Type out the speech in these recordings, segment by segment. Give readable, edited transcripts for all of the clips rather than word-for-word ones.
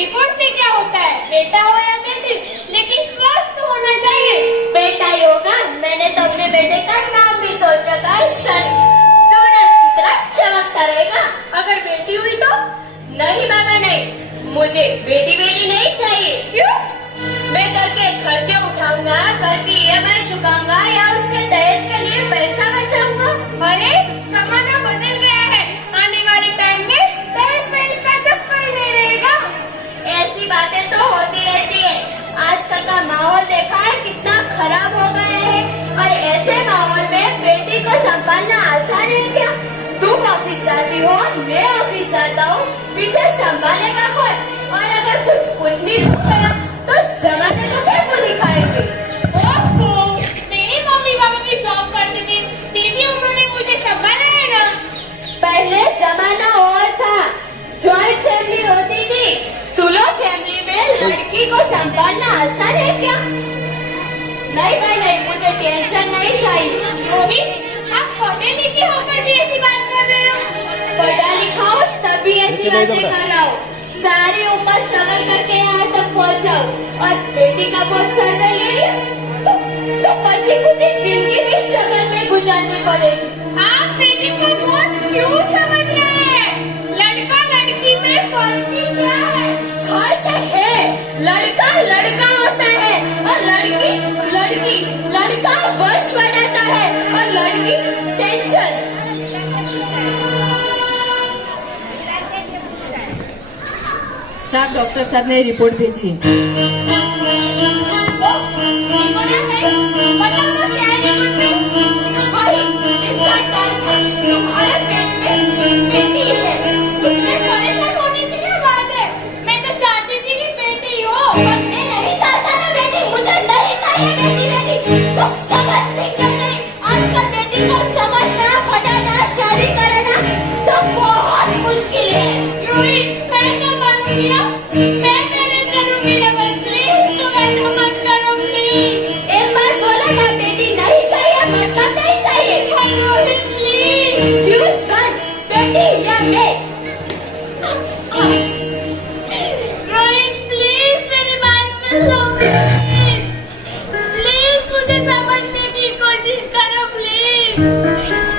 Report से क्या होता है, बेटा हो या बेटी, लेकिन स्वस्थ होना चाहिए। बेटा ही होगा। मैंने तो अपने बेटे का नाम भी सोच रखा है, शनि। सूरज की तरह चमकता रहेगा। अगर बेटी हुई तो? नहीं बाबा नहीं, मुझे बेटी नहीं चाहिए। क्यों? मैं घर के खर्चे उठाऊंगा, घर की EMI चुकाऊंगा या उसके दहेज के लिए पैसा बचाऊंगा। अरे जमाना बदल गया है, आने वाले टाइम में दहेज का चक्कर नहीं रहेगा। ऐसी बातें तो होती रहती है। आजकल का माहौल देखा है कितना खराब हो गया है, और ऐसे माहौल में बेटी को संभालना आसान है क्या? तुम ऑफिस जाती हो, मैं ऑफिस जाता हूँ, पीछे संभालेगा कोई? और अगर कुछ नहीं छूट गया तो जमाने को क्या को दिखाएंगे? मेरे मम्मी पापा भी जॉब करते थे, फिर भी उन्होंने मुझे संभाला है ना। पहले जमाना और था, जॉइंट फैमिली होती थी। सोलो फैमिली में लड़की को संभालना आसान है क्या? नहीं भाई नहीं, मुझे टेंशन नहीं चाहिए। मम्मी, आप पढ़े लिखे होकर भी ऐसी बात कर रहे हो? पढ़ा लिखा हो तभी ऐसी बातें कर रहा हूँ। सारी उम्र स्ट्रगल करके यहाँ तक पहुँचाऊँ, और बेटी का बोझ सर पे ले लिया तो बची कुछ जिंदगी भी स्ट्रगल में गुजारनी पड़ेगी। आप बेटी का बोझ क्यों समझ रहे हैं? लड़का लड़की में फर्क क्या है? फर्क है, लड़का लड़का होता है और लड़की लड़की। लड़का वर्ष बढ़ाता है और लड़की टेंशन। साहब, डॉक्टर साहब ने रिपोर्ट भेजी है। तुम्हारे पेट में बेटी है, इसमें परेशान होने की क्या बात है? मैं तो चाहती थी कि बेटी हो। मैं नहीं चाहता ना बेटी, मुझे नहीं चाहिए बेटी। तुम समझती क्यों नहीं? आजकल बेटी को समझना, पढ़ाना, शादी कराना सब बहुत मुश्किल है। रोहित, मैं तो मान लिया, मैं मैनेज करूंगी ना, बस प्लीज तुम ऐसा मत करो प्लीज। एक बार बोला ना बेटी नहीं चाहिए, मतलब नहीं चाहिए। रोहित प्लीज। चूज वन, बेटी या मैं। रोहित प्लीज मेरी बात सुन लो, प्लीज प्लीज मुझे समझने की कोशिश करो प्लीज।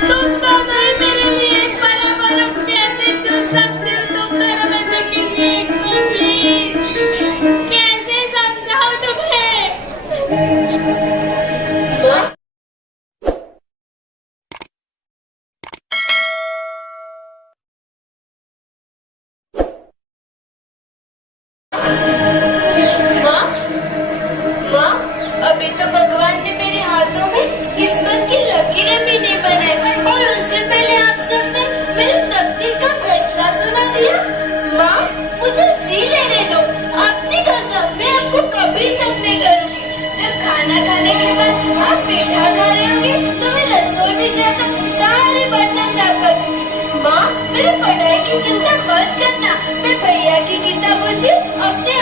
तुम तो नहीं मेरे लिए एक बराबर कैसे चुन सकते हो? तुम दोनों में से किसी एक को प्लीज, कैसे समझाओ तुम्हें? माँ, माँ, अभी तो भगवान ने मेरे हाथों में किस्मत की लकीरें भी नहीं बनाई, और उससे पहले आप सबने मेरी तकदीर का फैसला सुना दिया। माँ, मुझे जी लेने दो। अपनी कसम, मैं आपको कभी तंग नहीं करूँगी। जब खाना खाने के बाद आप मीठा खा रहे होंगे तो मैं रसोई में जाकर सारे बर्तन साफ कर दूंगी। माँ, मेरी पढ़ाई की चिंता मत करना, मैं भैया की किताबों से अपने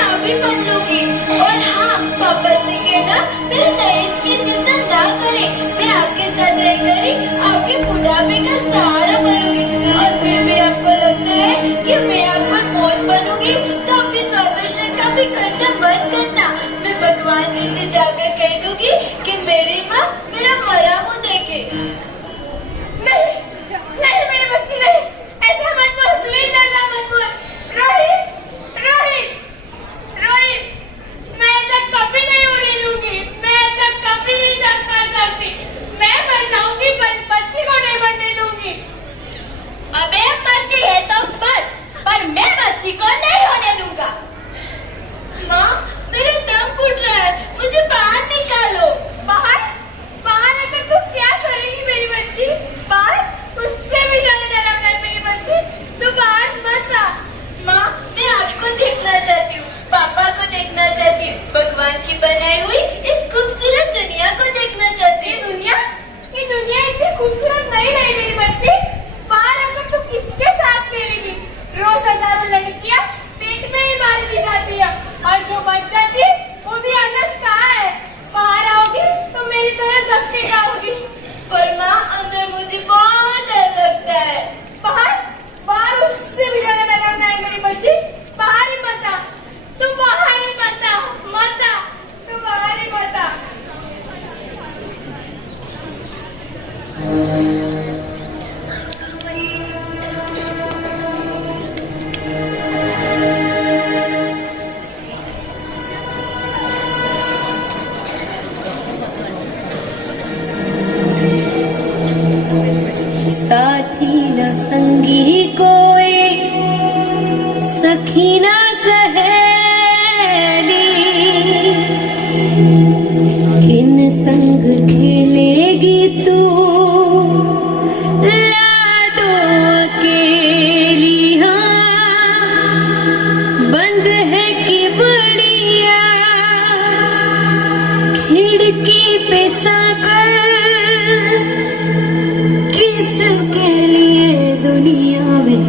दुनिया में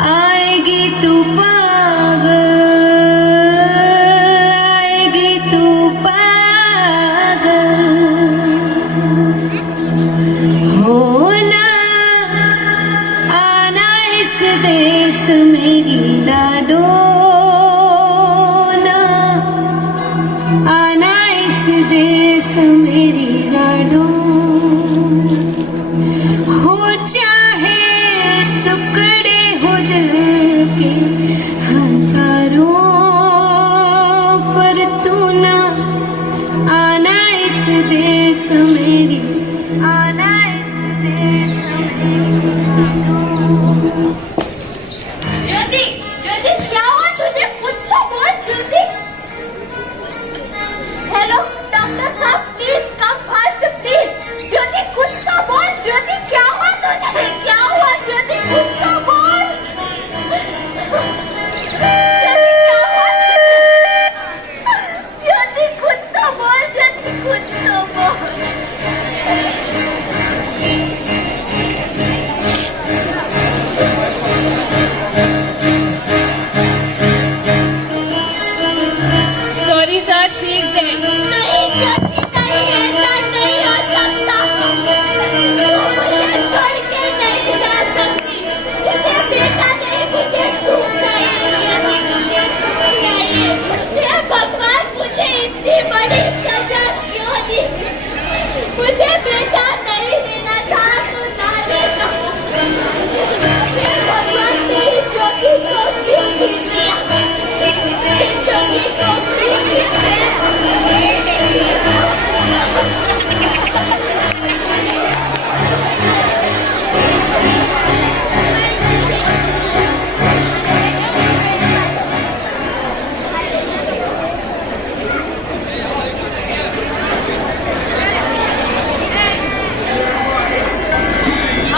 आएगी तू पागल, आएगी तू पागल, होना आना इस देश मेरी लाडो, ना आना इस देश मेरी लाडो, हो चाहे टुकड़े हो दिल के हजारों, पर तू ना आना इस देश मेरी, आना इस देश ज्योति, ज्योति क्या हुआ तुझे? कुछ तो बोल ज्योति। हेलो डॉक्टर साहब, प्लीज कम फास्ट प्लीज। ज्योति कुछ तो बोल ज्योति, क्या हुआ तुझे? क्या हुआ ज्योति? कुछ तो बोल ज्योति, क्या हुआ तुझे? ज्योति कुछ तो बोल ज्योति, कुछ तो बोल। सॉरी सर, सीख दे। नहीं ज्योति, नहीं ऐसा नहीं हो सकता। तू मुझे छोड़ के नहीं जा सकती। मुझे बेटा नहीं, मुझे तू चाहिए ज्योति, मुझे तू चाहिए। हे भगवान, मुझे इतनी बड़ी सजा क्यों दी? मुझे बेटा नहीं देना था तो ना देता। हे भगवान, मेरी ज्योति को क्यों छीन लिया? मेरी ज्योति को क्यों छीन लिया?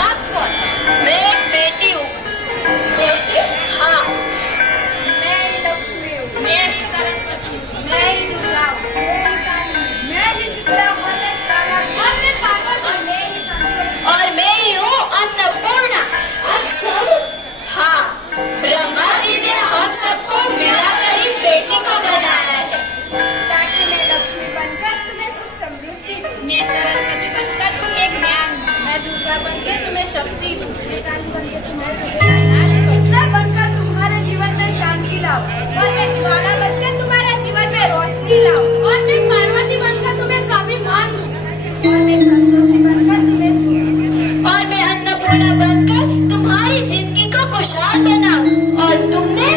आप कौन? मैं एक बेटी हूँ। बेटी? हाँ। मैं लक्ष्मी हूँ। मैं ही सरस्वती हूँ। मैं ही दुर्गा हूँ। मैं ही शीतला हूँ। और मैं पार्वती हूँ। और मैं ही हूँ अन्नपूर्णा। आप सब? हाँ, ब्रह्मा जी ने हम सबको मिलाकर ही बेटी को बनाया है, ताकि मैं लक्ष्मी बनकर तुम्हें सुख समृद्धि दूँ। मैं सरस्वती बनकर तुम्हें ज्ञान दूँ। मैं दुर्गा बनकर तुम्हें शक्ति दूँ। शीतला बनकर तुम्हारे जीवन में शांति लाओ, और मैं ज्वाला बनकर तुम्हारे जीवन में रोशनी लाऊं, और मैं पार्वती बनकर तुम्हें स्वाभिमान दूँ। और मैं संतोषी बनकर तुम्हें सुख, और मैं अन्नपूर्णा बनकर तुम्हारी जिंदगी को खुशहाल बनाऊं। और तुमने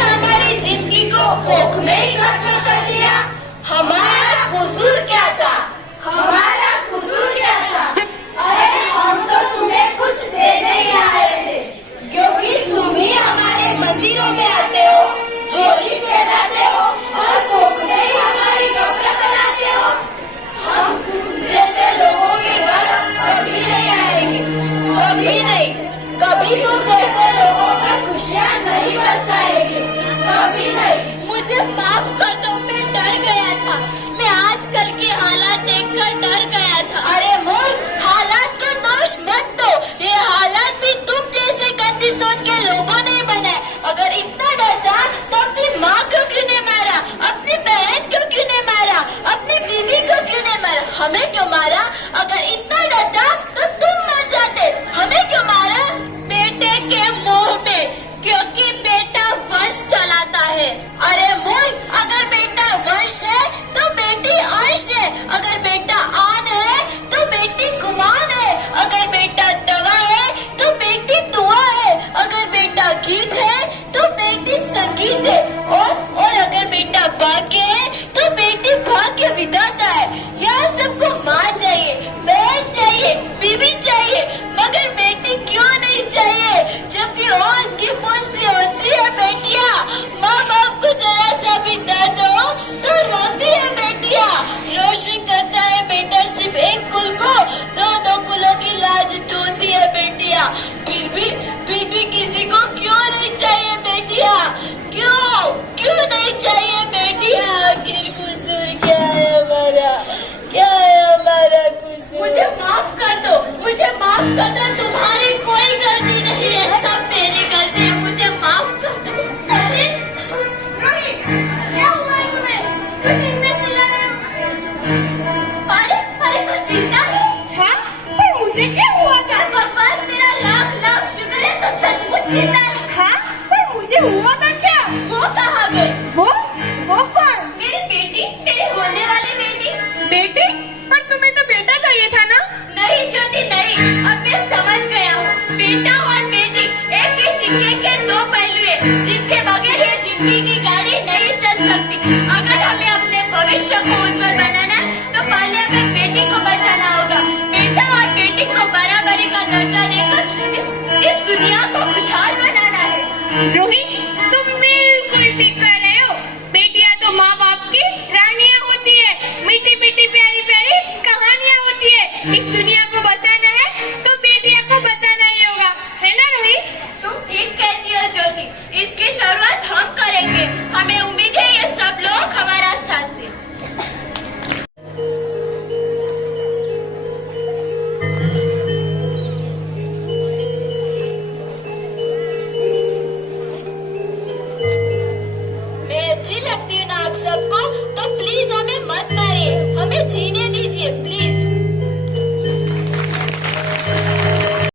हमारी जिंदगी को कोख में ही खत्म कर दिया। हमारा कसूर क्या था? हमारा कसूर क्या था? अरे हम तो तुम्हें कुछ देने ही आए थे, क्योंकि तुम ही हमारे मंदिरों में आते हो, झोली फैलाते हो, और कोख में ही हमारी कपड़ा बनाते हो। हम जैसे लोगों के घर कभी नहीं आएंगे, कभी नहीं। कभी तुम जैसे लोगों का खुशियाँ नहीं बरसाएगी, कभी नहीं। मुझे माफ कर दो, मैं डर गया था। मैं आजकल के हालात देखकर डर गया था। अरे मूर्ख, हालात को दोष मत दो। ये हालात भी तुम जैसे गंदी सोच के लोगों ने बनाए। अगर इतना डरता तो अपनी माँ को क्यों नहीं मारा? अपनी बहन को क्यों नहीं मारा? अपनी बीवी को क्यों नहीं मारा? हमें क्यों मारा? अगर इतना डरता तो तुम मर जाते। हमें क्यों मारा? बेटे के मोह में, क्योंकि बेटा वंश चलाता है। अरे मूर्ख, अगर बेटा कर दो, तुम्हारी कोई गलती नहीं है, सब मेरी गलती है, मुझे माफ कर दो। अरे, रोहित, क्या हुआ है तुम्हें? क्यों नींद में चिल्ला रहे हो? अरे तू चिंता नहीं। हाँ, पर मुझे क्या हुआ था? भगवान तेरा लाख लाख शुक्र है, तो सचमुच चिंता है। हाँ, पर मुझे हुआ था क्या? वो कहाँ गई? वो कौन? मेरी बेटी, मेरी होने वाली बेटी। बेटे? पर तुम्हें तो बेटा चाहिए था ना? नहीं ज्योति नहीं, अब मैं समझ गया हूँ, बेटा और बेटी एक ही सिक्के के दो पहलू है, जिसके बगैर ये जिंदगी की गाड़ी नहीं चल सकती। अगर हमें अपने भविष्य को उज्जवल बनाना है, तो पहले हमें बेटी को बचाना होगा। बेटा और बेटी को बराबरी का दर्जा देकर इस दुनिया को खुशहाल बनाना है। रोहित, तुम बिल्कुल ठीक